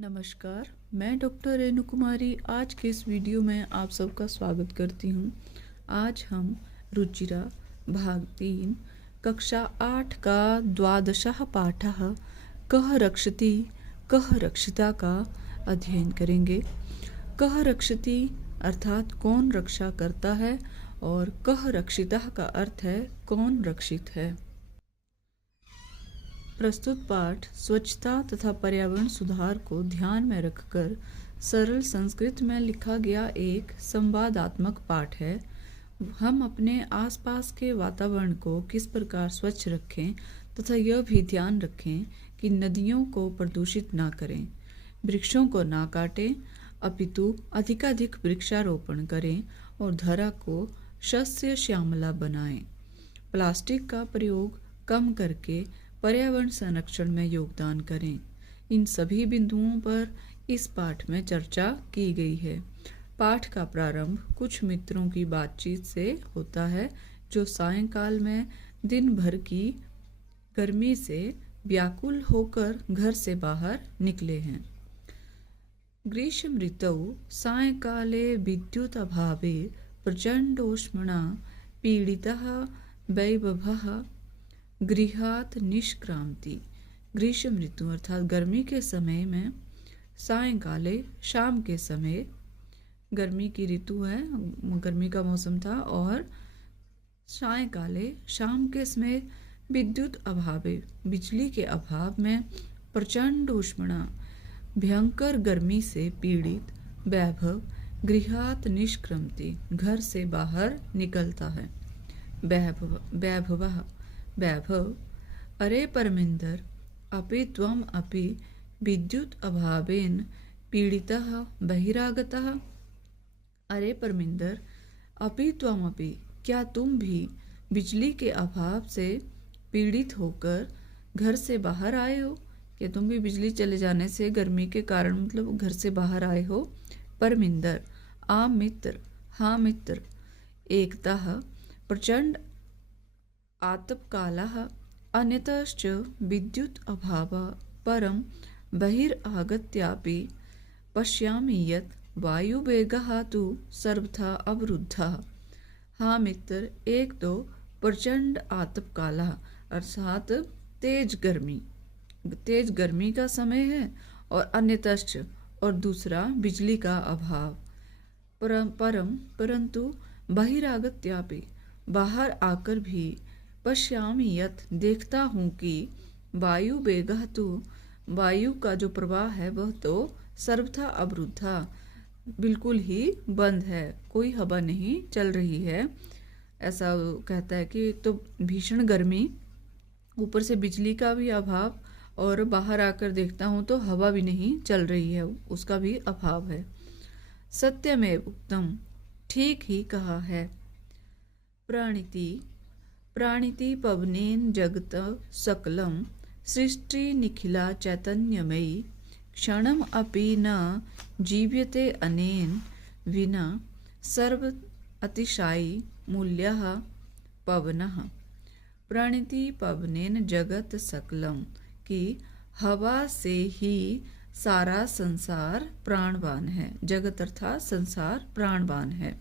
नमस्कार, मैं डॉक्टर रेणु कुमारी आज के इस वीडियो में आप सबका स्वागत करती हूँ। आज हम रुचिरा भाग 3 कक्षा 8 का द्वादशः पाठः कः रक्षति कः रक्षिता का अध्ययन करेंगे। कः रक्षति अर्थात कौन रक्षा करता है और कः रक्षिता का अर्थ है कौन रक्षित है। प्रस्तुत पाठ स्वच्छता तथा पर्यावरण सुधार को ध्यान में रखकर सरल संस्कृत में लिखा गया एक संवादात्मक पाठ है। हम अपने आसपास के वातावरण को किस प्रकार स्वच्छ रखें तथा यह भी ध्यान रखें कि नदियों को प्रदूषित ना करें, वृक्षों को ना काटें, अपितु अधिकाधिक वृक्षारोपण करें और धरा को शस्य श्यामला बनाएं। प्लास्टिक का प्रयोग कम करके पर्यावरण संरक्षण में योगदान करें। इन सभी बिंदुओं पर इस पाठ में चर्चा की गई है। पाठ का प्रारंभ कुछ मित्रों की बातचीत से होता है जो सायंकाल में दिन भर की गर्मी से व्याकुल होकर घर से बाहर निकले हैं। ग्रीष्म ऋतौ सायंकाले विद्युत अभावे प्रचंडोष्मणा पीड़ितः वैभवः गृहात निष्क्रांति। ग्रीष्म ऋतु अर्थात गर्मी के समय में सायंकाले शाम के समय, गर्मी की ऋतु है, गर्मी का मौसम था, और सायंकाले शाम के समय विद्युत अभावे बिजली के अभाव में प्रचंड उष्मणा भयंकर गर्मी से पीड़ित वैभव गृहात निष्क्रमति घर से बाहर निकलता है। वैभव वैभव अरे परमिंदर अपि त्वम अपि विद्युत अभावेन पीड़ितः बहिरागतः। अरे परमिंदर अपि त्वम अपि क्या तुम भी बिजली के अभाव से पीड़ित होकर घर से बाहर आए हो। क्या तुम भी बिजली चले जाने से गर्मी के कारण मतलब घर से बाहर आए हो। परमिंदर आ मित्र हाँ मित्र एकतः प्रचंड आतपकालः अन्यतश्च विद्युत अभावः परं बहिरागत्यापि पश्यामि यत् वायुवेगः तु सर्वथा अवरुद्धः। हाँ मित्र, एक तो प्रचंड आतपकालः अर्थात तेज गर्मी का समय है, और अन्यतश्च और दूसरा बिजली का अभाव, परंतु बहिरागत्यापि बाहर आकर भी पश्यामि यत् देखता हूँ कि वायु वेगः तु वायु का जो प्रवाह है वह तो सर्वथा अवरुद्धा बिल्कुल ही बंद है, कोई हवा नहीं चल रही है। ऐसा कहता है कि तो भीषण गर्मी, ऊपर से बिजली का भी अभाव, और बाहर आकर देखता हूँ तो हवा भी नहीं चल रही है, उसका भी अभाव है। सत्यमेव उक्तम, ठीक ही कहा है। प्राणिति पवनेन जगत सकलं सृष्टि निखिला चैतन्यमयी क्षणम अपि न जीव्यते अनेन विना सर्व अतिशायी मूल्यः पवनः। प्राणिति पवनेन जगत सकलम की हवा से ही सारा संसार प्राणवान है। जगत अर्थात संसार प्राणवान है।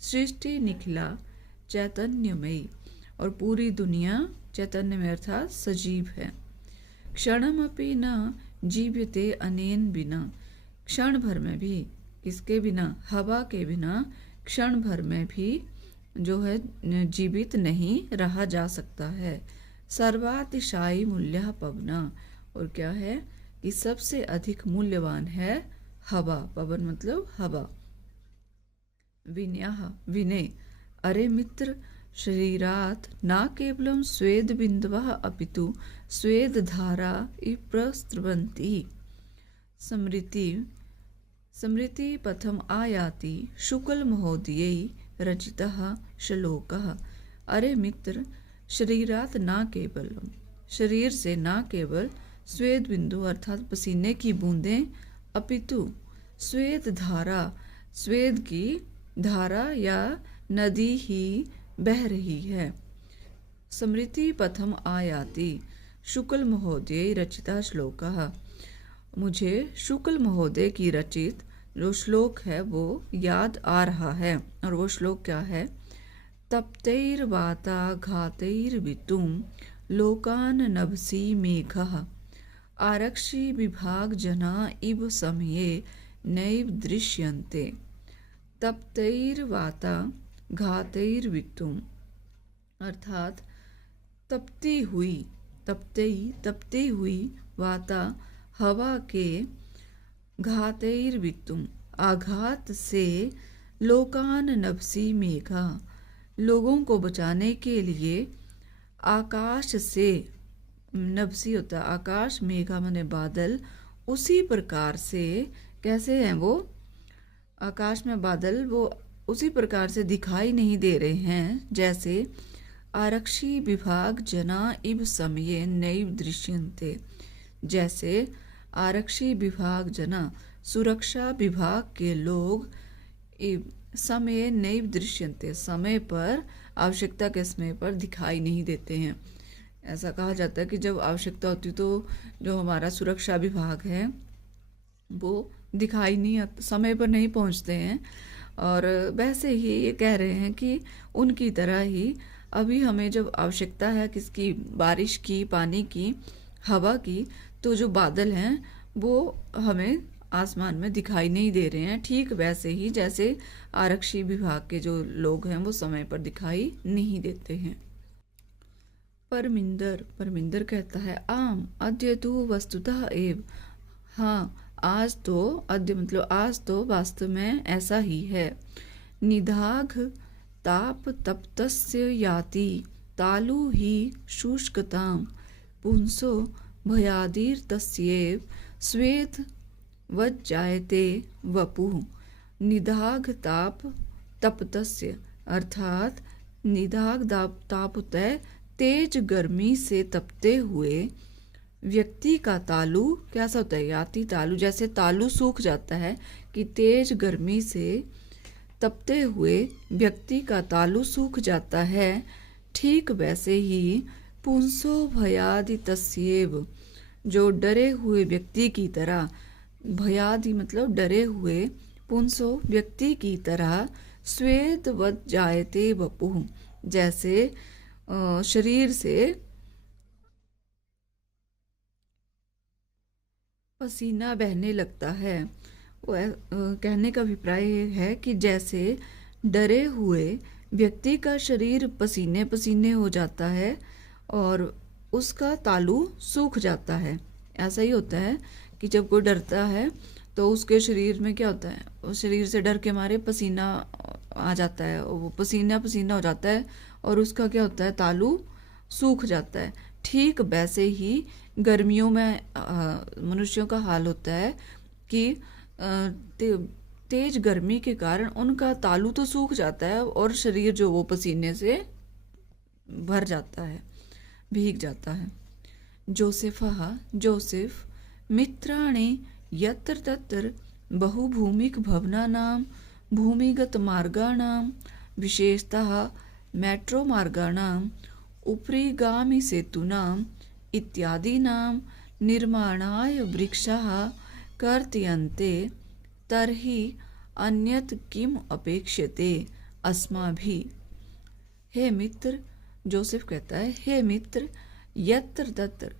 सृष्टि निखिला चैतन्यमयी और पूरी दुनिया चैतन्य में अर्थात सजीव है। क्षणमपि न जीव्यते अनेन बिना, क्षण भर में भी, किसके बिना, हवा के बिना क्षण भर में भी जो है जीवित नहीं रहा जा सकता है। सर्वातिशायी मूल्यः पवना, और क्या है कि सबसे अधिक मूल्यवान है हवा। पवन मतलब हवा। विनयः विनय अरे मित्र शरीरात् न केवलं स्वेद बिंदवः अपितु स्वेद धारा प्रस्रवन्ति। स्मृति पथम आयाति शुक्ल महोदयै रचितः श्लोकः। अरे मित्र, शरीरात् न केवलम, शरीर से न केवल स्वेद बिंदु अर्थात पसीने की बूंदें, अपितु स्वेद धारा, स्वेद की धारा या नदी ही बह रही है। स्मृति पथम आयाति शुक्ल महोदय रचिता श्लोकः, मुझे शुक्ल महोदय की रचित जो श्लोक है वो याद आ रहा है, और वो श्लोक क्या है? तप्तैर्वाता घातैर्वितुं लोकान् नभसि मेघः आरक्षि विभाग जना इव समये नैव दृश्यन्ते। तप्तैर्वाता घातैर्वितुं अर्थात तपती हुई वाता हवा के घातैर्वितुं आघात से लोकान नभसी मेघा लोगों को बचाने के लिए आकाश से, नभसी होता आकाश, मेघा माने बादल, उसी प्रकार से, कैसे हैं वो आकाश में बादल, वो उसी प्रकार से दिखाई नहीं दे रहे हैं जैसे आरक्षी विभाग जना इव समये नैव दृश्यन्ते, जैसे आरक्षी विभाग जना सुरक्षा विभाग के लोग समय नैव दृश्यन्ते समय पर, आवश्यकता के समय पर दिखाई नहीं देते हैं। ऐसा कहा जाता है कि जब आवश्यकता होती तो जो हमारा सुरक्षा विभाग है वो दिखाई नहीं, समय पर नहीं पहुंचते हैं। और वैसे ही ये कह रहे हैं कि उनकी तरह ही अभी हमें जब आवश्यकता है किसकी, बारिश की, पानी की, हवा की, तो जो बादल हैं वो हमें आसमान में दिखाई नहीं दे रहे हैं। ठीक वैसे ही जैसे आरक्षी विभाग के जो लोग हैं वो समय पर दिखाई नहीं देते हैं। परमिंदर कहता है आम अद्य तु वस्तुतः एव, हाँ आज तो, अद्य मतलब आज तो वास्तव में ऐसा ही है। निधाघ ताप तप्तस्य याति तालु ही शुष्कताम पुंसो भयादिर्तस्येव स्वेद वज्जायते वपुः। निधाघ ताप तप्तस्य अर्थात निधाघ ताप होता है तेज गर्मी से तपते हुए व्यक्ति का तालु कैसा होता है, याति तालु, जैसे तालु सूख जाता है कि तेज गर्मी से तपते हुए व्यक्ति का तालु सूख जाता है, ठीक वैसे ही पुंसो भयादि तस्येव जो डरे हुए व्यक्ति की तरह, भयादि मतलब डरे हुए, पुंसो व्यक्ति की तरह, स्वेद वद जायते वपुः जैसे शरीर से पसीना बहने लगता है। वो कहने का अभिप्राय है कि जैसे डरे हुए व्यक्ति का शरीर पसीने पसीने हो जाता है और उसका तालु सूख जाता है, ऐसा ही होता है कि जब कोई डरता है तो उसके शरीर में क्या होता है, उस शरीर से डर के मारे पसीना आ जाता है, वो पसीना पसीना हो जाता है और उसका क्या होता है, तालु सूख जाता है। ठीक वैसे ही गर्मियों में मनुष्यों का हाल होता है कि तेज गर्मी के कारण उनका तालु तो सूख जाता है और शरीर जो वो पसीने से भर जाता है, भीग जाता है। जोसेफ मित्राणि यत्र तत्र बहुभूमिक भवनानां भूमिगत मार्गाणां विशेषतः मेट्रो मार्गाणां उपरिगामी सेतूनां इत्यादीनां निर्माणाय वृक्षाः कर्तयन्ते तर्हि अन्यत् किम अपेक्ष्यते अस्माभिः। हे मित्र, जोसेफ कहता है हे मित्र, यत्र तत्र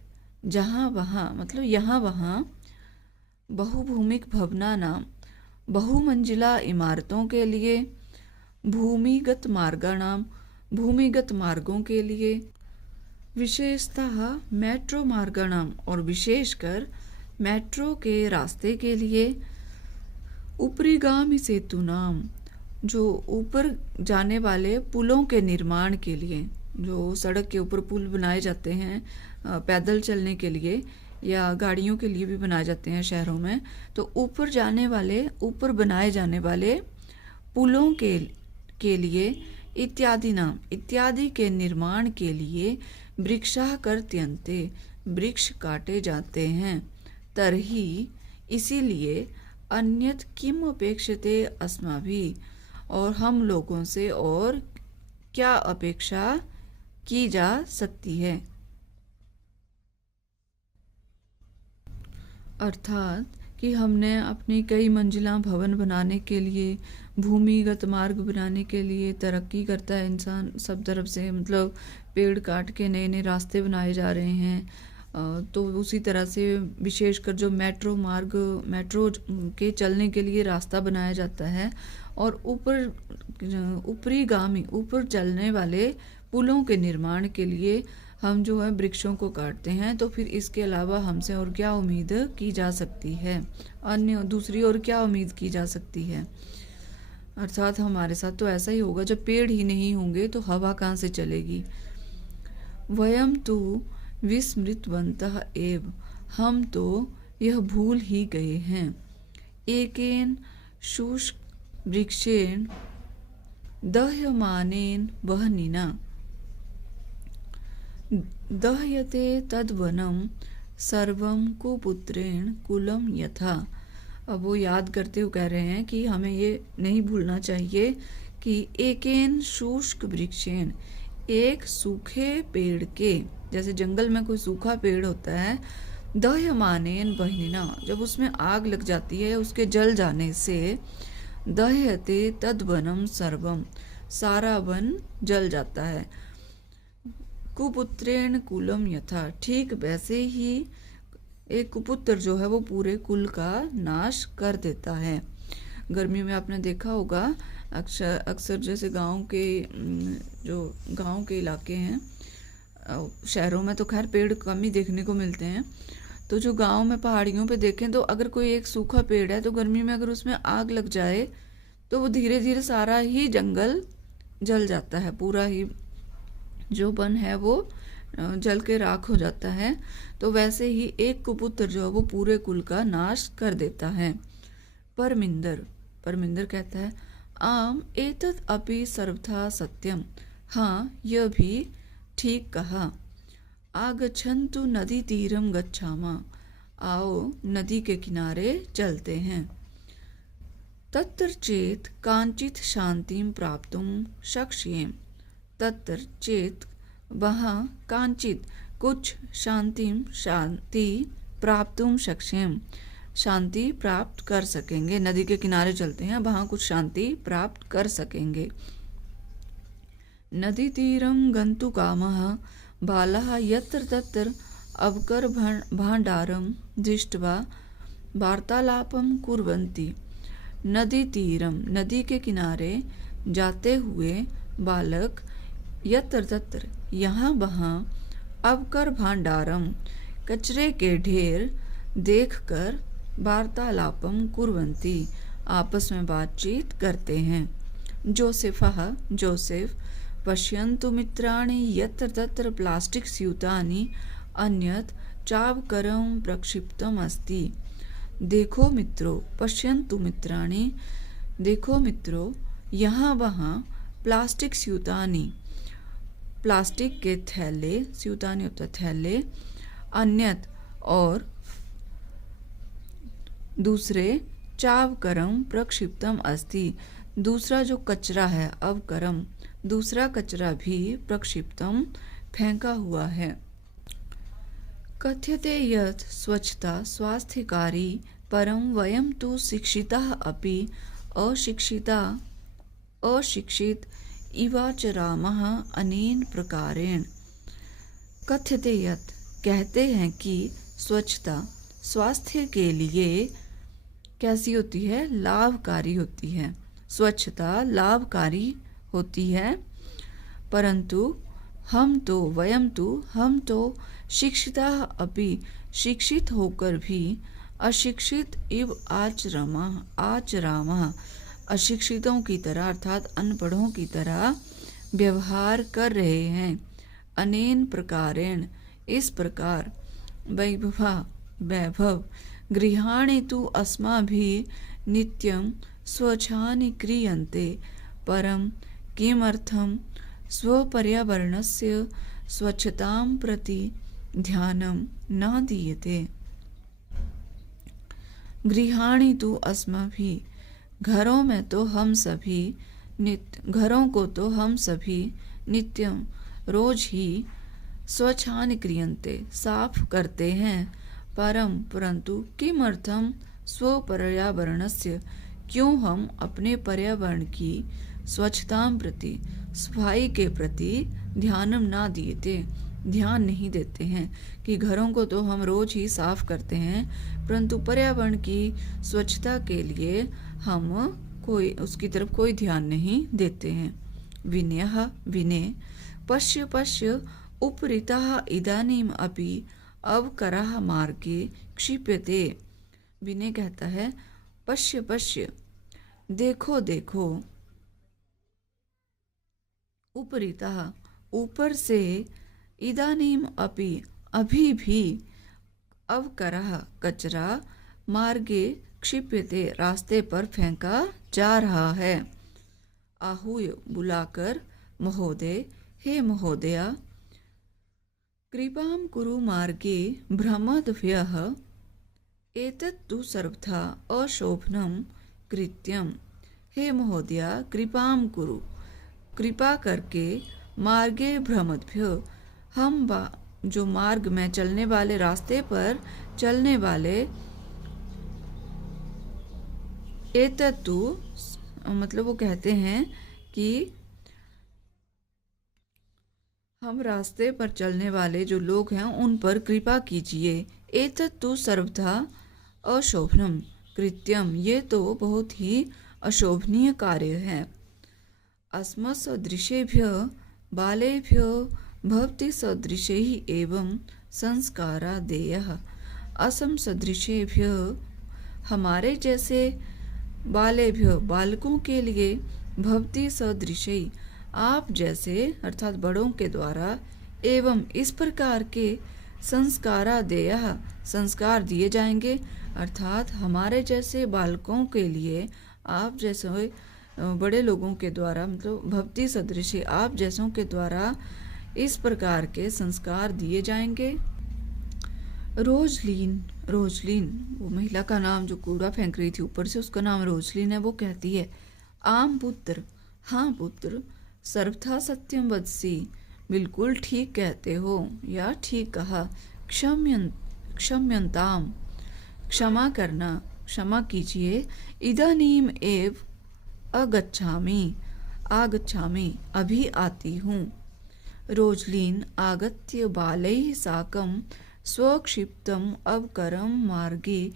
जहाँ वहाँ मतलब यहाँ वहाँ, बहुभूमिक भवनानां बहुमंजिला इमारतों के लिए, भूमिगत मार्गाणाम भूमिगत मार्गों के लिए, विशेषतः मेट्रो मार्गाणाम और विशेषकर मेट्रो के रास्ते के लिए, उपरिगामी सेतुनाम जो ऊपर जाने वाले पुलों के निर्माण के लिए, जो सड़क के ऊपर पुल बनाए जाते हैं पैदल चलने के लिए या गाड़ियों के लिए भी बनाए जाते हैं शहरों में, तो ऊपर जाने वाले, ऊपर बनाए जाने वाले पुलों के लिए, इत्यादि नाम इत्यादि के निर्माण के लिए वृक्षाः कर्तयन्ते वृक्ष काटे जाते हैं, तरही इसीलिए, अन्यत् किम अपेक्षते अस्माभिः और हम लोगों से और क्या अपेक्षा की जा सकती है। अर्थात कि हमने अपनी कई मंजिला भवन बनाने के लिए, भूमिगत मार्ग बनाने के लिए, तरक्की करता है इंसान सब तरफ से, मतलब पेड़ काट के नए नए रास्ते बनाए जा रहे हैं। तो उसी तरह से विशेषकर जो मेट्रो के चलने के लिए रास्ता बनाया जाता है, और ऊपर चलने वाले पुलों के निर्माण के लिए हम जो है वृक्षों को काटते हैं। तो फिर इसके अलावा हमसे और क्या उम्मीद की जा सकती है, अन्य दूसरी और क्या उम्मीद की जा सकती है। अर्थात हमारे साथ तो ऐसा ही होगा, जब पेड़ ही नहीं होंगे तो हवा कहाँ से चलेगी। वयम तो विस्मृतवन्तः एव, हम तो यह भूल ही गए हैं। एकेन शुष्क वृक्षेण दह्यमानेन वह्निना दह्यते तद्वनं सर्वं कुपुत्रेण कुलं यथा। अब वो याद करते हुए कह रहे हैं कि हमें ये नहीं भूलना चाहिए कि एकेन शुष्क वृक्षेण, एक सूखे पेड़ के, जैसे जंगल में कोई सूखा पेड़ होता है, दह्यमानेन वह्निना, जब उसमें आग लग जाती है उसके जल जाने से, दह्यते तद्वनं सर्वम, सारा वन जल जाता है। कुपुत्रेण कुलम यथा, ठीक वैसे ही एक कुपुत्र जो है वो पूरे कुल का नाश कर देता है। गर्मी में आपने देखा होगा अक्सर जैसे जो गांव के इलाके हैं, शहरों में तो खैर पेड़ कम ही देखने को मिलते हैं, तो जो गांव में पहाड़ियों पे देखें तो अगर कोई एक सूखा पेड़ है तो गर्मी में अगर उसमें आग लग जाए तो वो धीरे धीरे सारा ही जंगल जल जाता है, पूरा ही जो वन है वो जल के राख हो जाता है। तो वैसे ही एक कुपुत्र जो है वो पूरे कुल का नाश कर देता है। परमिंदर कहता है, आम एतत् अपि सर्वथा सत्यम, हाँ यह भी ठीक कहा। आगच्छन्तु नदी तीरम गच्छामा, आओ नदी के किनारे चलते हैं। तत्र चेत कांचित शांतिम प्राप्तुम शक्ष्येम, तत्र चेत वहाँ, कांचित कुछ, शांति प्राप्तुम शक्ष्येम, शांति प्राप्त कर सकेंगे। नदी के किनारे चलते हैं, वहाँ कुछ शांति प्राप्त कर सकेंगे। नदी तीरम गंतु कामः बालः यत्र तत्र अवकर भाण्डारम दृष्ट्वा वार्तालापम कुर्वन्ति। नदी तीरम, नदी के किनारे जाते हुए बालक, यत्र तत्र, यहाँ वहाँ, अवकर भाण्डारम, कचरे के ढेर देखकर, वार्तालापम कुर्वन्ति, आपस में बातचीत करते हैं। जोसेफ, पश्यन्तु मित्राणि यत्र तत्र प्लास्टिक स्यूतानि अन्यत् चावकरं प्रक्षिप्तम् अस्ति। देखो मित्रों, पश्यन्तु मित्राणि, देखो मित्रों, यहाँ वहाँ, प्लास्टिक स्यूतानि, प्लास्टिक के थैले, स्यूतानि होता है थैले, अन्यत और दूसरे, चावकरम प्रक्षिप्तम अस्ति, दूसरा जो कचरा है, अवकरम, दूसरा कचरा भी, प्रक्षिप्तम फेंका हुआ है। कथ्यते यत् स्वच्छता स्वास्थ्यकारी, परम वयम तो शिक्षिताः अपि अशिक्षित इवाचरामः अनेन प्रकारेण। कथ्यते यत्, कहते हैं कि स्वच्छता स्वास्थ्य के लिए कैसी होती है, लाभकारी होती है। स्वच्छता लाभकारी होती है, परंतु हम तो शिक्षिता अपि, शिक्षित होकर भी, अशिक्षित इव आचरामः, अशिक्षितों की तरह अर्थात अनपढ़ों की तरह व्यवहार कर रहे हैं। अनेन प्रकारेण, इस प्रकार, वैभव, गृहाणि तु अस्माभिः नित्यं स्वच्छानि क्रियन्ते, परं किमर्थं स्वपर्यावरणस्य स्वच्छतां प्रति ध्यानं न दीयते। गृहाणि तु अस्माभिः, घरों को तो हम सभी नित्यम, रोज ही, स्वच्छानि क्रियन्ते, साफ करते हैं, परंतु किमर्थम स्वपर्यावरणस्य, क्यों हम अपने पर्यावरण की स्वच्छता प्रति, सफाई के प्रति ध्यान ना दिए, ध्यान नहीं देते हैं। कि घरों को तो हम रोज ही साफ करते हैं, परंतु पर्यावरण की स्वच्छता के लिए हम उसकी तरफ कोई ध्यान नहीं देते हैं। विनयः विनय पश्य पश्य उपरितः इदानीम अपि अवकरः मार्गे क्षिप्यते। विनय कहता है पश्य पश्य, देखो देखो, उपरितः ऊपर से, इदानीम अपि अभी भी, अवकरः कचरा, मार्गे क्षिप्यते रास्ते पर फेंका जा रहा है। आहूय बुलाकर, महोदय हे महोदया, कृपां कुरु मार्गे भ्रमद्भ्यः, एतत्तु सर्वथा अशोभनं कृत्यम्। हे महोदया कृपां कुरु, कृपा करके, मार्गे भ्रमद्भ्यो, हम जो मार्ग में चलने वाले, रास्ते पर चलने वाले, एतत्तु मतलब वो कहते हैं कि हम रास्ते पर चलने वाले जो लोग हैं उन पर कृपा कीजिए। एतत्तु सर्वथा अशोभनम कृत्यम, ये तो बहुत ही अशोभनीय कार्य है। अस्मत्सदृशेभ्यः बालेभ्यो भवति सदृशैः एवं संस्कारा देयः। असम सदृशेभ्यः हमारे जैसे, बालेभ्यो बालकों के लिए, भवति सदृशैः आप जैसे अर्थात बड़ों के द्वारा, एवं इस प्रकार के, संस्कारा देयः संस्कार दिए जाएंगे। अर्थात हमारे जैसे बालकों के लिए आप जैसे बड़े लोगों के द्वारा, मतलब भक्ति सदृश आप जैसों के द्वारा इस प्रकार के संस्कार दिए जाएंगे। रोजलीन, रोजलीन वो महिला का नाम जो कूड़ा फेंक रही थी ऊपर से, उसका नाम रोजलीन है। वो कहती है आम पुत्र, हाँ पुत्र, सर्वथा सत्यम वदसी, बिल्कुल ठीक कहते हो या ठीक कहा। क्षम्यन्ताम क्षमा करना, क्षमा कीजिए। इदानीम एव अगच्छामि, आगच्छामि अभी आती हूँ। रोजलीन आगत्य बालैः साकं स्वक्षिप्तम् अवकरं मार्गे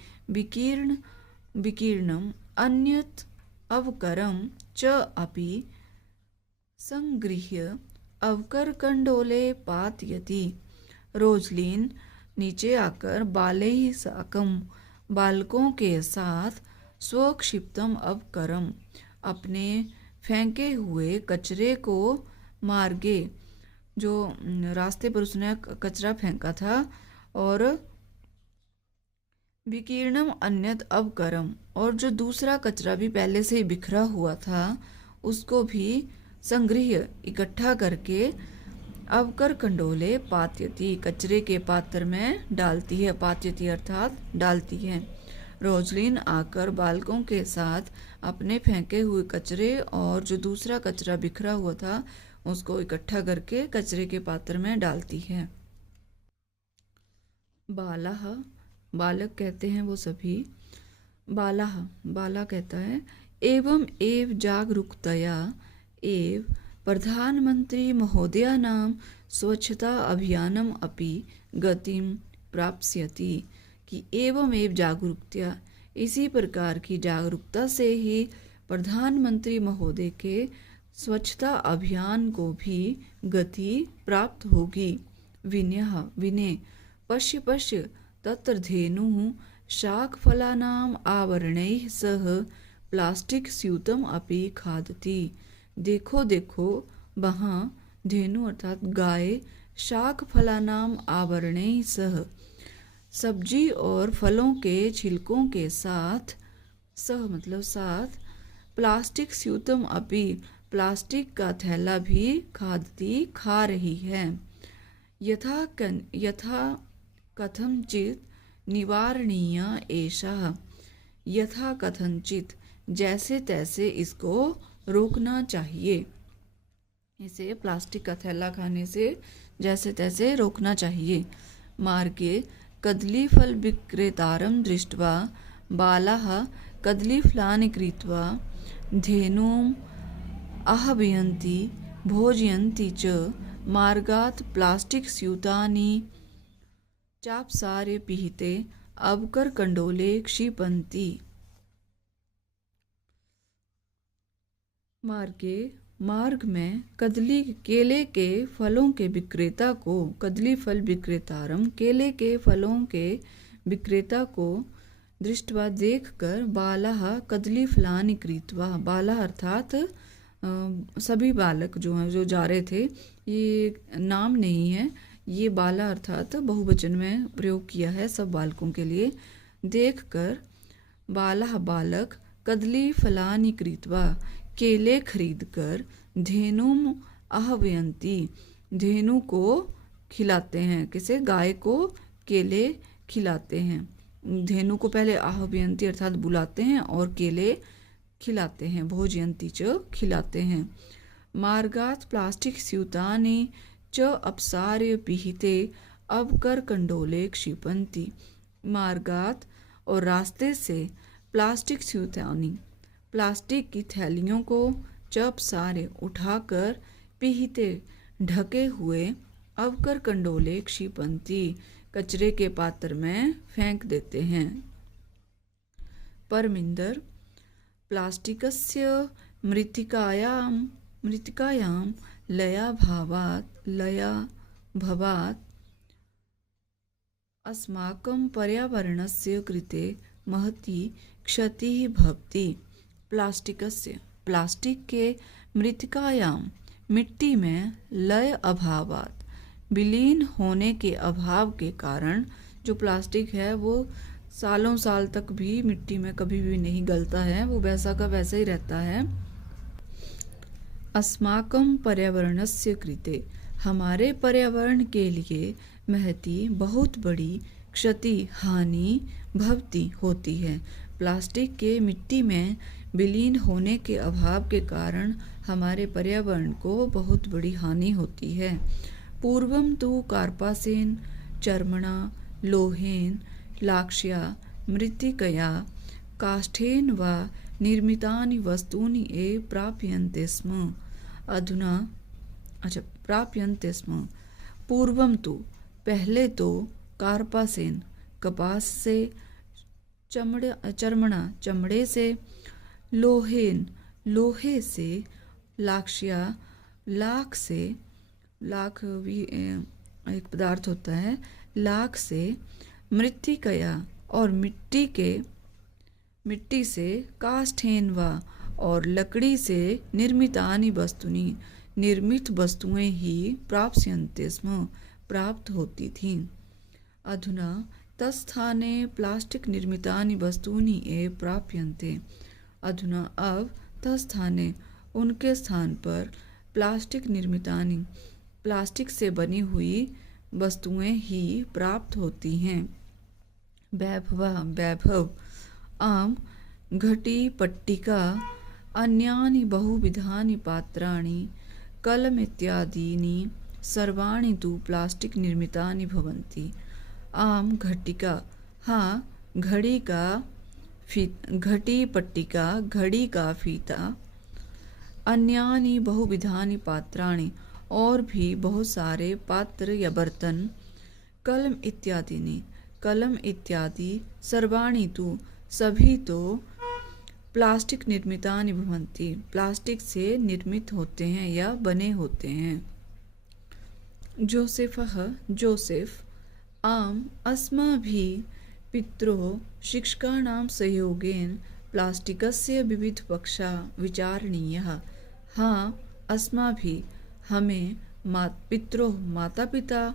विकीर्णम् अन्यत् अवकरं च अपि संगृह्य अवकरकंडोले पातयति। रोजलीन नीचे आकर बालैः साकं बालकों के साथ, स्वक्षिप्तम अवकरम अपने फेंके हुए कचरे को, मार्गे जो रास्ते पर उसने कचरा फेंका था, और विकीर्णम अन्यत अवकरम और जो दूसरा कचरा भी पहले से ही बिखरा हुआ था उसको भी संग्रह इकट्ठा करके, अवकर कंडोले पात्यति कचरे के पात्र में डालती है। पात्यति अर्थात डालती है। रोजलीन आकर बालकों के साथ अपने फेंके हुए कचरे और जो दूसरा कचरा बिखरा हुआ था उसको इकट्ठा करके कचरे के पात्र में डालती है। बालाह, बालक कहते हैं वो सभी। बालाह, बाला कहता है एवं एव जागरूकतया एव प्रधानमंत्री महोदयानां स्वच्छता अभियानम अपि गतिम प्राप्स्यति। कि एवं एव जागरूकता, इसी प्रकार की जागरूकता से ही प्रधानमंत्री महोदय के स्वच्छता अभियान को भी गति प्राप्त होगी। विनयः विनय पश्य पश्य तत्र धेनुः शाकफलानाम् आवरणैः सह प्लास्टिक स्यूतम अपि खादति। देखो देखो वहाँ धेनु अर्थात गाय, शाक फलानाम आवरणैः सह सब्जी और फलों के छिलकों के साथ, सह मतलब साथ, प्लास्टिक स्यूतम अपि प्लास्टिक का थैला भी खादती खा रही है। यथा कथंचित निवारणीय एषः, यथा कथंचित जैसे तैसे इसको रोकना चाहिए। इसे प्लास्टिक का थैला खाने से जैसे तैसे रोकना चाहिए। मार्गे कदलीफलविक्रेतारं दृष्ट्वा बालाः कदलीफलानि क्रीत्वा धेनुम् आहवयन्ति भोजयन्ति च मार्गात् प्लास्टिकस्यूतानि चापसारे पिहिते अवकरकण्डोले क्षिपन्ति। मार्ग में केले के फलों के विक्रेता को कदली फल विक्रेतारम केले के फलों के विक्रेता को दृष्टवा देखकर बालाह कदली फलानि क्रीत्वा बालाह अर्थात सभी बालक जो हैं जो जा रहे थे, ये नाम नहीं है, ये बाला अर्थात बहुवचन में प्रयोग किया है सब बालकों के लिए। देखकर बालाह बालक कदली फलानि क्रीत्वा केले खरीदकर धेनुम आहवयन्ति धेनु को खिलाते हैं, किसे गाय को केले खिलाते हैं। धेनु को पहले आहवयन्ति अर्थात बुलाते हैं और केले खिलाते हैं, भोजयन्ति च खिलाते हैं। मार्गात् प्लास्टिक स्यूतानि च अपसार्य पिहिते अवकरकण्डोले क्षिपन्ति। मार्गात् और रास्ते से प्लास्टिक स्यूतानि प्लास्टिक की थैलियों को चप सारे उठाकर पिहिते ढके हुए अवकरकण्डोले क्षिपन्ति कचरे के पात्र में फेंक देते हैं। परमिंदर प्लास्टिकस्य मृत्तिकायां लया भवात् अस्माकं पर्यावरणस्य कृते महती क्षतिः भवति। प्लास्टिक के मृत्तिकायां मिट्टी में लय अभावात विलीन होने के अभाव के कारण जो प्लास्टिक है वो सालों साल तक भी मिट्टी में कभी भी नहीं गलता है, वो वैसा का वैसा ही रहता है। अस्माकं पर्यावरणस्य कृते हमारे पर्यावरण के लिए महती बहुत बड़ी क्षति हानि भवती होती है। प्लास्टिक के मिट्टी में विलीन होने के अभाव के कारण हमारे पर्यावरण को बहुत बड़ी हानि होती है। पूर्वं तु कार्पासेन चर्मणा लोहेन लाक्ष्या मृत्तिकया काष्ठेन वा निर्मितानि वस्तूनि एव प्राप्यन्ते स्म। प्राप्यन्ते स्म। पूर्वं तु पहले तो कार्पासेन कपास से चर्मणा चमड़े से लोहेन लोहे से लाक्ष्या लाख से लाख भी एक पदार्थ होता है, लाख से मृत्तिकया और मिट्टी से काष्ठेन वा और लकड़ी से निर्मितानि वस्तुनि निर्मित वस्तुएं ही प्राप्यन्ते स्म प्राप्त होती थीं। अधुना तत्स्थाने प्लास्टिक निर्मितानि वस्तूनि एव प्राप्यन्ते। अधुना अब तत्स्थाने उनके स्थान पर प्लास्टिक निर्मितानि प्लास्टिक से बनी हुई वस्तुएं ही प्राप्त होती हैं। वैभव आम घटी पट्टिका अन्यानि बहुविधानि पात्राणि कलम इत्यादीनि सर्वाणि तु प्लास्टिक निर्मितानि भवन्ति। आम घटिका हाँ घटी पट्टिका घड़ी का फीता अन्यानि बहुविधानि पात्राणि और भी बहुत सारे पात्र या बर्तन कलम इत्यादि सर्वाणि तु सभी तो प्लास्टिक निर्मितानि भवन्ति प्लास्टिक से निर्मित होते हैं या बने होते हैं। जोसेफ आम अस्माभिः पित्रोः शिक्षकाणां सहयोगेन प्लास्टिकस्य विविधपक्षा विचारणीयः। हाँ अस्माभिः हमें पित्रोः माता पिता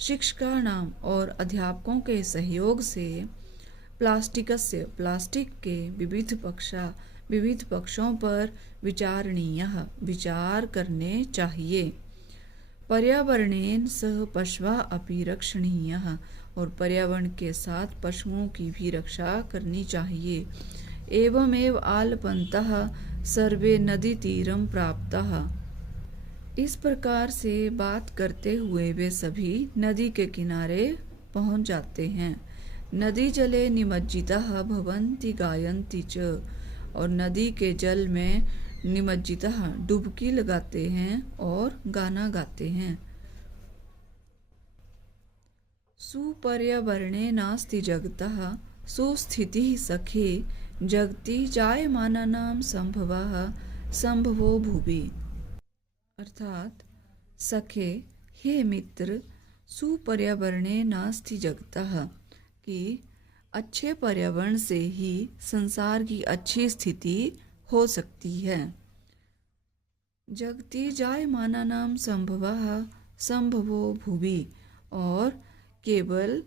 शिक्षकाणां और अध्यापकों के सहयोग से प्लास्टिक के विविध पक्षों पर विचारणीयः विचार करने चाहिए। पर्यावरणेन सह पशवः अपि रक्षणीयः और पर्यावरण के साथ पशुओं की भी रक्षा करनी चाहिए। एवमेव आलपन्तः सर्वे नदी तीरम प्राप्तः। इस प्रकार से बात करते हुए वे सभी नदी के किनारे पहुंच जाते हैं। नदी जले निमज्जिताः भवन्ति गायन्ति च, और नदी के जल में निमज्जिताः डुबकी लगाते हैं और गाना गाते हैं। सुपर्यावरणे नास्ति जगतः सुस्थितिः सखे, जगति जायमानानां संभवः संभवो भुवि। अर्थात सखे, हे मित्र, सुपर्यावरणे नास्ति जगतः, कि अच्छे पर्यावरण से ही संसार की अच्छी स्थिति हो सकती है। जगति जायमानानां संभवः संभवो भुवि, और केवल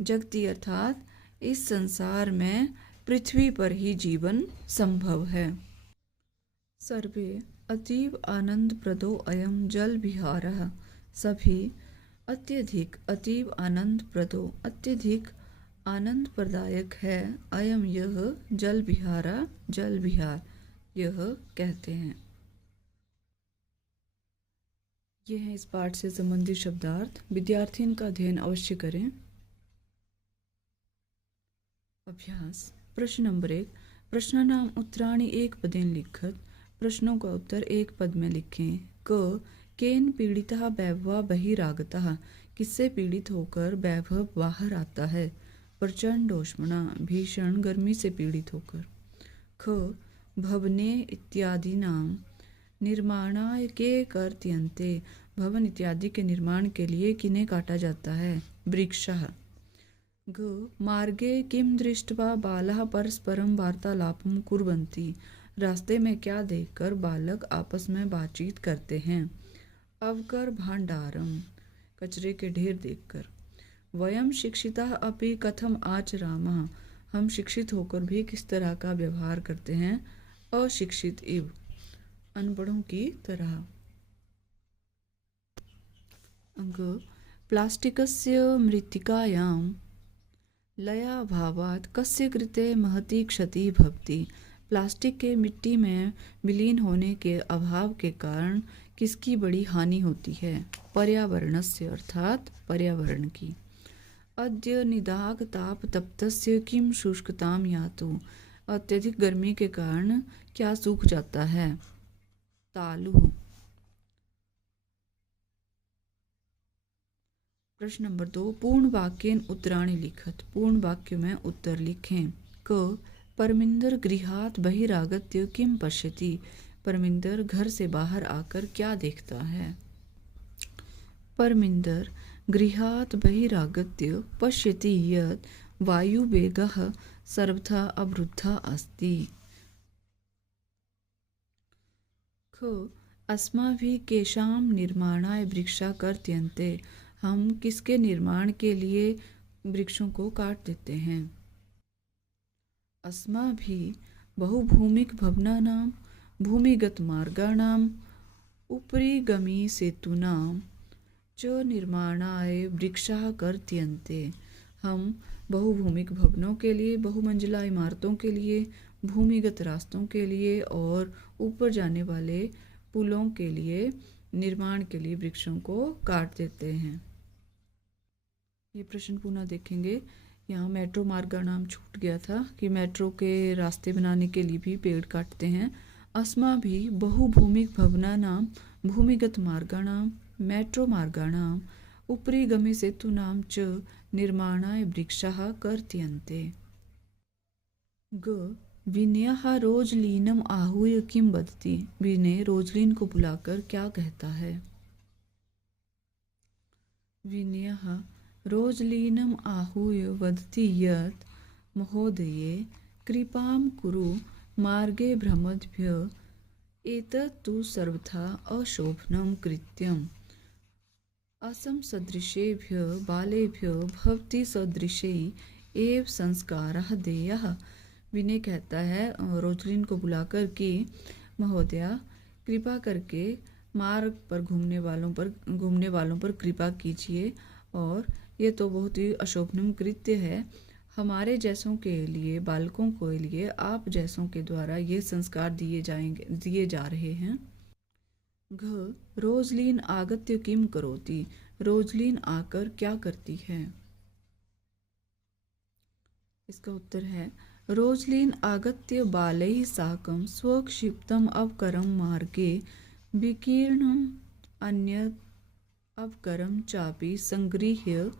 जगति अर्थात इस संसार में पृथ्वी पर ही जीवन संभव है। सर्वे अतीव आनंदप्रदो अयम जल विहारः, सभी अत्यधिक अतीव आनंदप्रदो अत्यधिक आनंद प्रदायक है अयम यह जल विहारा जल विहार, यह कहते हैं। ये हैं इस पाठ से संबंधित शब्दार्थ। विद्यार्थी इनका अध्ययन अवश्य करें। अभ्यास प्रश्न नंबर 1, प्रश्नानाम उत्तराणि एक पदेन लिखत, प्रश्नों का उत्तर एक पद में लिखें। क केन पीड़ितः वैभवा बहिरागतः, किससे पीड़ित होकर वैभव बाहर आता है। प्रचंडोष्मणा, भीषण गर्मी से पीड़ित होकर। ख भवने इत्यादि नाम निर्माणाय के कर्त्यन्ते, भवन इत्यादि के निर्माण के लिए किन्हें काटा जाता है। वृक्षः। ग मार्गे किम दृष्ट्वा बालाः परस्परं वार्तालापं कुर्वन्ति, रास्ते में क्या देखकर बालक आपस में बातचीत करते हैं। अवकर भांडारम, कचरे के ढेर देखकर। वयम शिक्षिताः अपि कथम आचरामः, हम शिक्षित होकर भी किस तरह का व्यवहार करते हैं। अशिक्षित इव, अनपढ़ों की तरह। ग प्लास्टिकस्य मृत्तिकायां लयाभावात् कस्य कृते महती क्षति भवति, प्लास्टिक के मिट्टी में विलीन होने के अभाव के कारण किसकी बड़ी हानि होती है। पर्यावरणस्य अर्थात पर्यावरण की। अद्य निदाघ ताप तप्तस्य किम शुष्कताम यातु, अत्यधिक गर्मी के कारण क्या सूख जाता है। तालु। प्रश्न नंबर 2, पूर्ण वाक्येन उत्तराणि लिखत, पूर्ण वाक्य में उत्तर लिखें। क परमिंदर गृहात् बहिरागत्य किम पश्यति, परमिंदर घर से बाहर आकर क्या देखता है। परमिंदर गृहात् बहिरागत्य पश्यति यत् वायुवेगः सर्वथा अवरुद्धः अस्ति। ख अस्माभिः केषां निर्माणाय वृक्षाः कर्त्यन्ते, हम किसके निर्माण के लिए वृक्षों को काट देते हैं। अस्माभिः बहुभूमिक भवनानां भूमिगत मार्गाणां उपरि गमी सेतूनां च निर्माणाय वृक्षाः कर्त्यन्ते, हम बहुभूमिक भवनों के लिए, बहुमंजिला इमारतों के लिए, भूमिगत रास्तों के लिए और ऊपर जाने वाले पुलों के लिए निर्माण के लिए वृक्षों को काट देते हैं। ये प्रश्न पुनः देखेंगे। यहाँ मेट्रो मार्ग का नाम छूट गया था कि मेट्रो के रास्ते बनाने के लिए भी पेड़ काटते हैं। अस्माभिः बहुभूमिक भवनानां भूमिगत मार्गाणां मेट्रो मार्गाणां उपरि गमे सेतूनां च निर्माणाय वृक्षाः कर्त्यन्ते। ग विनयः रोजलीनम आहूय किम वदति, विनय रोजलीन को बुलाकर क्या कहता है। विनयः रोजलीनम आहूय वदति यत् महोदये कृपां कुरु मार्गे भ्रमद्भ्यः एतत् तु सर्वथा अशोभनं कृत्यम्, असमसदृशेभ्यः बालेभ्यः भवति सदृशैः एव संस्कारः देयः। विनय कहता है रोजलिन को बुलाकर कि महोदया कृपा करके मार्ग पर घूमने वालों पर कृपा कीजिए, और ये तो बहुत ही अशोभनम कृत्य है। हमारे जैसों के लिए, बालकों के लिए आप जैसों के द्वारा ये संस्कार दिए जा रहे हैं। घ रोजलीन आगत्य किम करोति, रोजलीन आकर क्या करती है। इसका उत्तर है रोजलीन आगत्य बालैः साकं स्वक्षिप्तम् अवकरं मार्गे विकीर्णम् अन्यत् अवकरं चापि संगृह्य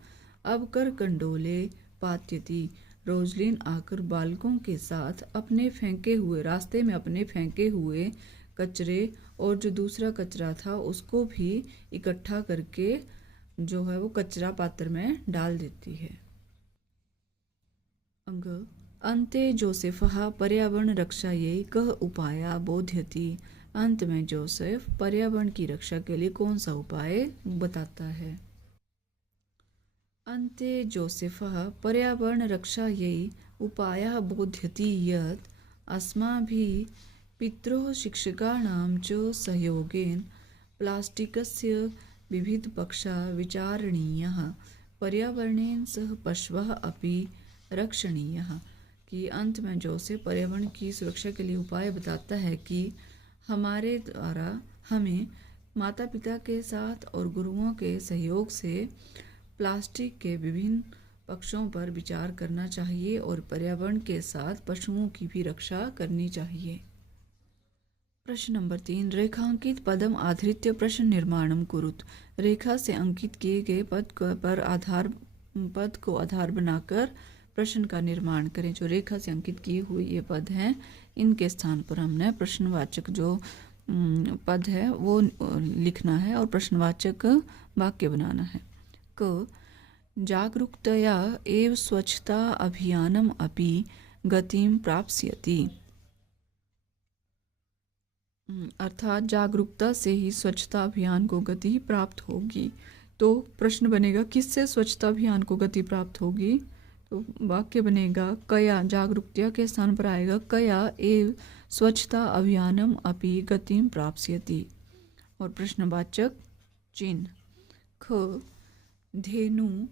अवकरकंडोले पात्यति। रोजलिन आकर बालकों के साथ अपने फेंके हुए रास्ते में अपने फेंके हुए कचरे और जो दूसरा कचरा था उसको भी इकट्ठा करके जो है वो कचरा पात्र में डाल देती है। अंग अन्ते जोसेफः पर्यावरण रक्षायै कः उपायः बोध्यति। अंत में जोसेफ पर्यावरण की रक्षा के लिए कौन सा उपाय बताता है। अन्ते जोसेफः पर्यावरण रक्षायै उपायः बोध्यति यत् अस्माभिः पित्रोः शिक्षकाणां च सहयोगेन प्लास्टिकस्य विविधपक्षः विचारणीयः पर्यावरणेन सह पशवः अपि रक्षणीयः। कि अंत में जोसेफ पर्यावरण की सुरक्षा के लिए उपाय बताता है कि हमारे द्वारा हमें माता पिता के साथ और गुरुओं के सहयोग से प्लास्टिक के विभिन्न पक्षों पर विचार करना चाहिए और पर्यावरण के साथ पशुओं की भी रक्षा करनी चाहिए। प्रश्न नंबर 3 रेखांकित पदम आधृत्य प्रश्न निर्माणम कुरुत। रेखा से अंकित किए गए पद को आधार बनाकर प्रश्न का निर्माण करें। जो रेखा से अंकित किए हुए ये पद हैं इनके स्थान पर हमने प्रश्नवाचक जो पद है वो लिखना है और प्रश्नवाचक वाक्य बनाना है। क जागरूकतया एव स्वच्छता अभियानम अपि गतिम प्राप्स्यति। अर्थात जागरूकता से ही स्वच्छता अभियान को गति प्राप्त होगी। तो प्रश्न बनेगा किससे स्वच्छता अभियान को गति प्राप्त होगी। तो वाक्य बनेगा कया, जागरूकता के स्थान पर आएगा कया एव स्वच्छता अभियानम अपि गतिम प्राप्स्यति। और प्रश्नवाचक चिन्ह ख धेनु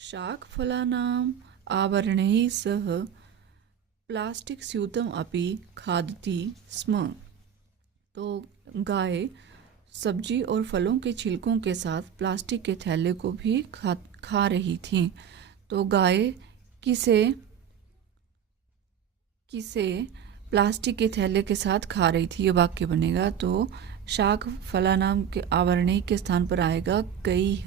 शाकफलानाम् आवरणैः सह प्लास्टिक स्यूतम अपि खादति स्म। तो गाय सब्जी और फलों के छिलकों के साथ प्लास्टिक के थैले को भी खा रही थी। तो गाय किसे प्लास्टिक के थैले के साथ खा रही थी, ये वाक्य बनेगा। तो शाक फला नाम के आवरणी के स्थान पर आएगा कई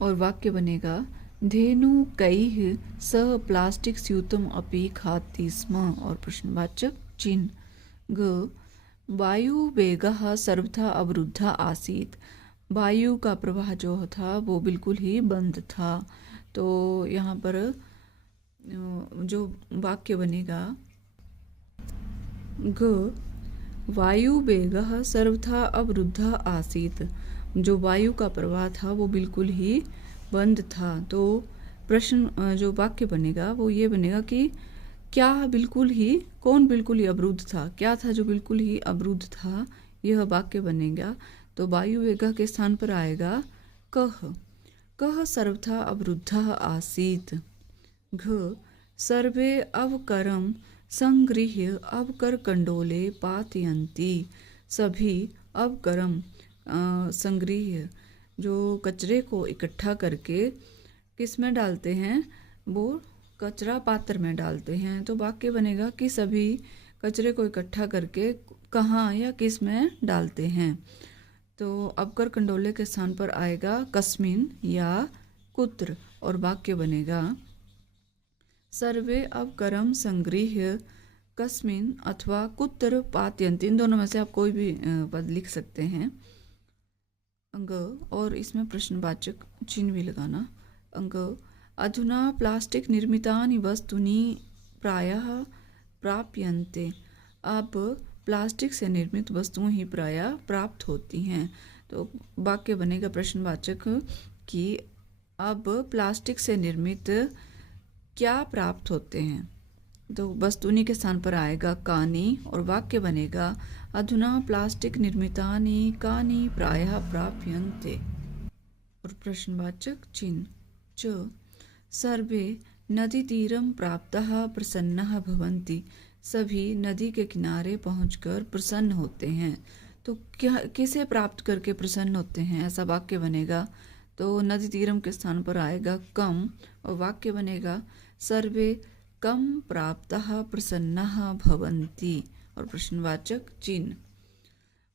और वाक्य बनेगा धेनु कई स प्लास्टिक स्यूतम अपि खादति स्म। और प्रश्नवाचक चिन्ह ग वायु वेगः सर्वथा अवरुद्धा आसीत्। वायु का प्रवाह जो था वो बिल्कुल ही बंद था। तो यहाँ पर जो वाक्य बनेगा ग वायु वेगः सर्वथा अवरुद्धा आसीत्। जो वायु का प्रवाह था वो बिल्कुल ही बंद था। तो प्रश्न जो वाक्य बनेगा वो ये बनेगा कि क्या बिल्कुल ही, कौन बिल्कुल ही अवरुद्ध था, क्या था जो बिल्कुल ही अवरुद्ध था, यह वाक्य बनेगा। तो वायु वेग के स्थान पर आएगा कह सर्वथा अवरुद्धः आसीत्। घ सर्वे अवकरम संगृह्य अवकर कंडोले पातयन्ति। सभी अवकरम संगृह्य जो कचरे को इकट्ठा करके किस में डालते हैं, वो कचरा पात्र में डालते हैं। तो वाक्य बनेगा कि सभी कचरे को इकट्ठा करके कहाँ या किस में डालते हैं। तो अवकर कंडोले के स्थान पर आएगा कस्मिन या कुत्र और वाक्य बनेगा सर्वे अवकरम संगृह्य कस्मिन अथवा कुत्र पातयन्ति। इन दोनों में से आप कोई भी पद लिख सकते हैं। अंग और इसमें प्रश्नवाचक चिन्ह भी लगाना। अंग अधुना प्लास्टिक निर्मितानि वस्तूनि प्रायः प्राप्यन्ते। अब प्लास्टिक से निर्मित वस्तुएं ही प्रायः प्राप्त होती हैं। तो वाक्य बनेगा प्रश्नवाचक कि अब प्लास्टिक से निर्मित क्या प्राप्त होते हैं। तो वस्तुनि के स्थान पर आएगा कानि और वाक्य बनेगा अधुना प्लास्टिक निर्मितानि कानि प्रायः प्राप्यन्ते। और प्रश्नवाचक चिन्ह च सर्वे नदी तीरम प्राप्तः प्रसन्नः भवन्ति। सभी नदी के किनारे पहुंचकर प्रसन्न होते हैं। तो क्या किसे प्राप्त करके प्रसन्न होते हैं, ऐसा वाक्य बनेगा। तो नदी तीरम के स्थान पर आएगा कम और वाक्य बनेगा सर्वे कम प्राप्तः प्रसन्नः भवन्ति और प्रश्नवाचक चिन्ह।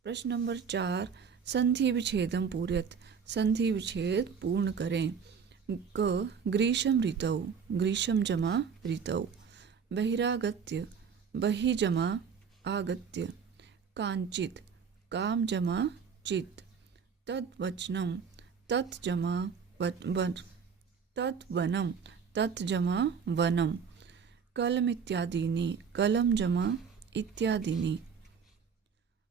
प्रश्न नंबर 4, संधि विच्छेदम पूर्यत, संधि विच्छेद पूर्ण करें। क ग्रीष्म ऋतौ, ग्रीष्म जमा ऋतौ। बहिरागत्य, बहि जमा आगत्य। कांचित, काम जमा चित। तद्वचनम, तत् जमा तद्वनम, तत् जमा वनम। कलम इत्यादीनि, कलम जमा इत्यादीनि।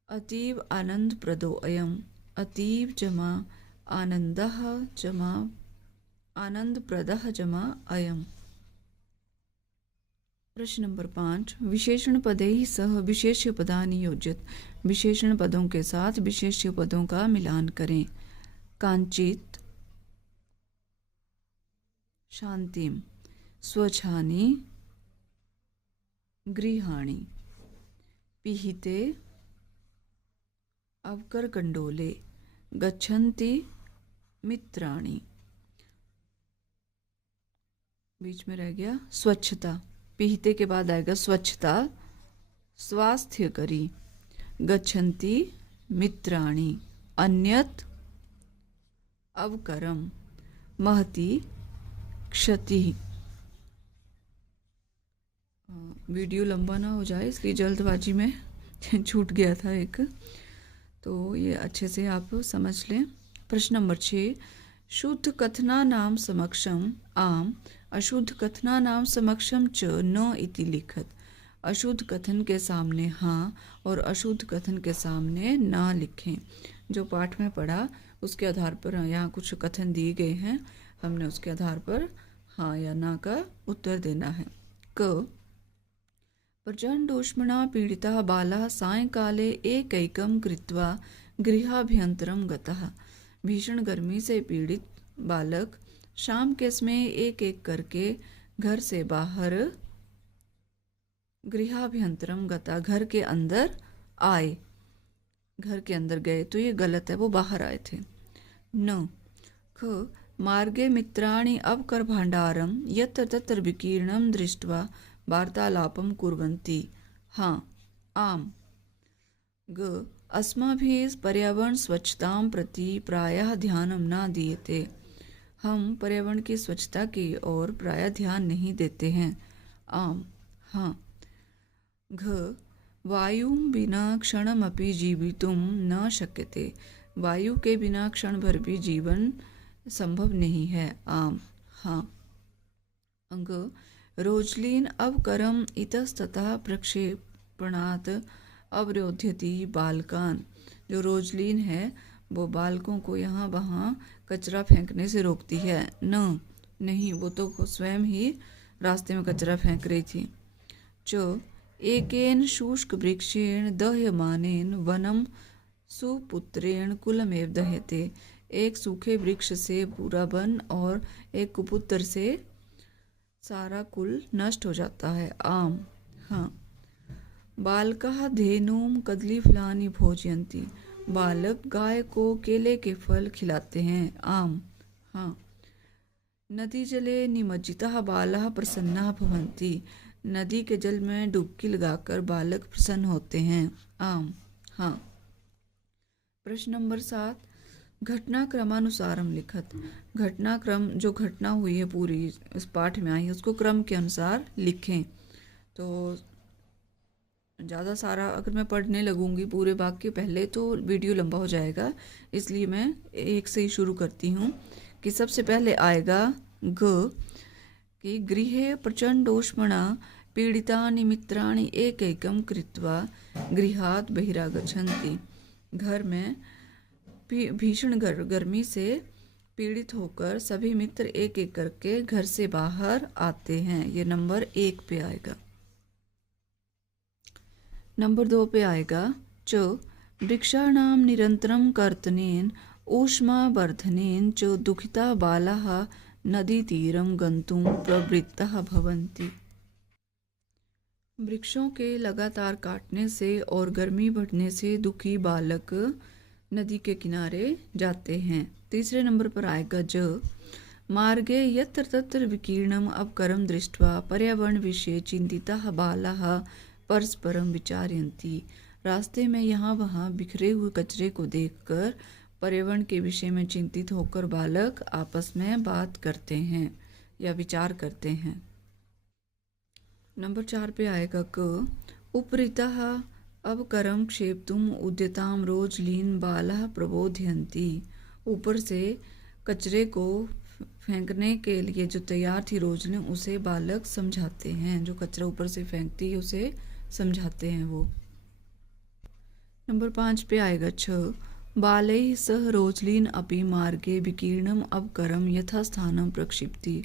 अतीव आनंदप्रदो अयम, अतीव जमा आनंदः जमा आनंदप्रदः जमा अयम। प्रश्न नंबर 5, विशेषण पदैः सह विशेष्य पदानि योजयत, विशेषण पदों के साथ विशेष्य पदों का मिलान करें। कांचित शांतिम, स्वच्छानि गृहाणि। पिहिते अवकरकंडोले, गच्छन्ति मित्राणि। बीच में रह गया स्वच्छता, पिहिते के बाद आएगा स्वच्छता, स्वास्थ्य करी। गच्छन्ति मित्राणि, अन्यत अवकरम, महती क्षति। वीडियो लंबा ना हो जाए इसलिए जल्दबाजी में छूट गया था एक, तो ये अच्छे से आप समझ लें। प्रश्न नंबर 6, शुद्ध कथना नाम समक्षम आम, अशुद्ध कथना नाम समक्षम च न इति लिखत। अशुद्ध कथन के सामने हाँ और अशुद्ध कथन के सामने ना लिखें। जो पाठ में पढ़ा उसके आधार पर यहाँ कुछ कथन दिए गए हैं, हमने उसके आधार पर हाँ या ना का उत्तर देना है। क प्रचंडोष्मणा पीड़ितः बालः सायंकाले एकैकं कृत्वा गृहाभ्यन्तरं गतः। भीषण गर्मी से पीड़ित बालक शाम के समय एक एक करके घर से बाहर, गृहाभ्यन्तरम गता, घर के अंदर आए, घर के अंदर गए तो ये गलत है, वो बाहर आए थे। न ख मार्गे मित्राणि अवकर भाण्डारम यत्र तत्र विकीर्णं दृष्ट्वा वार्तालापं कुर्वन्ति। हाँ आम। ग अस्माभिः पर्यावरण स्वच्छतां प्रति प्रायः ध्यानं न दीयते। हम पर्यावरण की स्वच्छता की ओर प्रायः ध्यान नहीं देते हैं। आम हाँ। घ वायुं बिना क्षणमपि जीवितुं न शक्यते। वायु के बिना क्षण भर भी जीवन संभव नहीं है। आम हाँ। अंग रोजलीन अवकरम इतस्ततः प्रक्षेपणात् अवरोध्यति बालकान। जो रोजलीन है वो बालकों को यहाँ वहाँ कचरा फेंकने से रोकती है। न नहीं, वो तो स्वयं ही रास्ते में कचरा फेंक रही थी। च एकेन शुष्क वृक्षेण दह्यमानेन वनम सुपुत्रेण कुलमेव दह्यते। एक सूखे वृक्ष से पूरा वन और एक कुपुत्र से सारा कुल नष्ट हो जाता है। आम हाँ। बालकः धेनुं कदलीफलानि भोजयन्ति। बालक गाय को केले के फल खिलाते हैं। आम हाँ। नदी जले निमज्जितः बालः प्रसन्नः भवन्ति। नदी के जल में डुबकी लगाकर बालक प्रसन्न होते हैं। आम हाँ। प्रश्न नंबर 7, घटनाक्रमानुसारम लिखत। घटनाक्रम, जो घटना हुई है पूरी इस पाठ में आई उसको क्रम के अनुसार लिखें। तो ज़्यादा सारा अगर मैं पढ़ने लगूंगी पूरे वाक्य पहले तो वीडियो लंबा हो जाएगा, इसलिए मैं एक से ही शुरू करती हूँ कि सबसे पहले आएगा ग कि गृहे प्रचंडोष्मणा पीड़ितानि मित्राणि एकैकं कृत्वा गृहात् बहिरागच्छन्ति। घर में भीषण गर्मी से पीड़ित होकर सभी मित्र एक एक करके घर से बाहर आते हैं। ये नंबर 1 पे आएगा। नंबर 2 पे आएगा च वृक्षाणां निरंतरं कर्तनेन ऊष्मावर्धनेन च दुःखिता बालाः नदीतीरं गन्तुं प्रवृत्ताः भवन्ति। वृक्षों के लगातार काटने से और गर्मी बढ़ने से दुखी बालक नदी के किनारे जाते हैं। तीसरे नंबर पर आएगा ज, मार्गे यत्र तत्र विकीर्णम अपकरम दृष्ट्वा पर्यावरण विषये चिंतिताः बालाः परस्परम विचारयन्ति। रास्ते में यहाँ वहाँ बिखरे हुए कचरे को देखकर पर्यावरण के विषय में चिंतित होकर बालक आपस में बात करते हैं या विचार करते हैं। नंबर 4 पे आएगा क, उपरितः अपकरम क्षेप्तुम उद्यताम रोजलीन बालाः प्रबोधयन्ति। ऊपर से कचरे को फेंकने के लिए जो तैयार थी रोजली, उसे बालक समझाते हैं। जो कचरा ऊपर से फेंकती है उसे समझाते हैं वो। नंबर 5 पे आएगा छ, बालैः सह रोजलीन अपि मार्गे विकीर्णम अपकरम यथास्थानम प्रक्षिप्ति।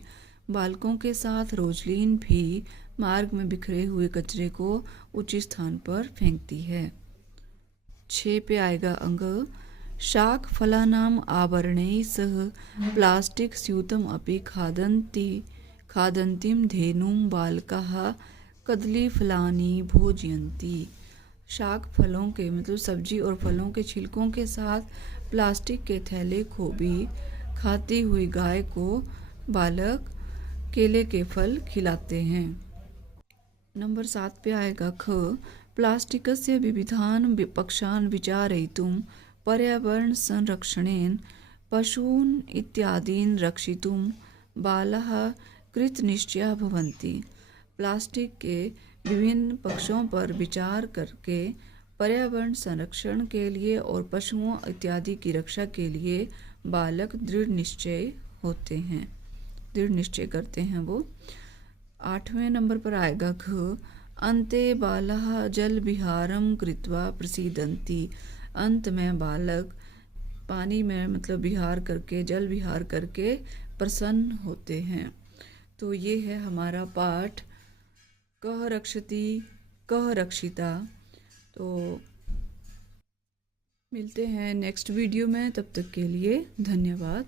बालकों के साथ रोजलीन भी मार्ग में बिखरे हुए कचरे को उचित स्थान पर फेंकती है। 6 पे आएगा अंग, शाक फलानाम आवरणैः सह प्लास्टिक स्यूतम अपि खादन्तीं धेनुं बालकाः कदली फलानि भोजयन्ति। शाक फलों के मतलब सब्जी और फलों के छिलकों के साथ प्लास्टिक के थैले को भी खाती हुई गाय को बालक केले के फल खिलाते हैं। नंबर 7 पे आएगा ख, प्लास्टिकस्य विविधान पक्षान् विचारयितुं पर्यावरण संरक्षणेन पशून् इत्यादीन् रक्षितुं बालाः कृतनिश्चयाः भवन्ति। प्लास्टिक के विभिन्न पक्षों पर विचार करके पर्यावरण संरक्षण के लिए और पशुओं इत्यादि की रक्षा के लिए बालक दृढ़ निश्चय करते हैं वो। 8वें नंबर पर आएगा घ, अन्ते बालाः जल विहारम कृत्वा प्रसीदन्ति। अंत में बालक पानी में मतलब विहार करके, जल विहार करके प्रसन्न होते हैं। तो ये है हमारा पाठ कः रक्षति कः रक्षिता। तो मिलते हैं नेक्स्ट वीडियो में, तब तक के लिए धन्यवाद।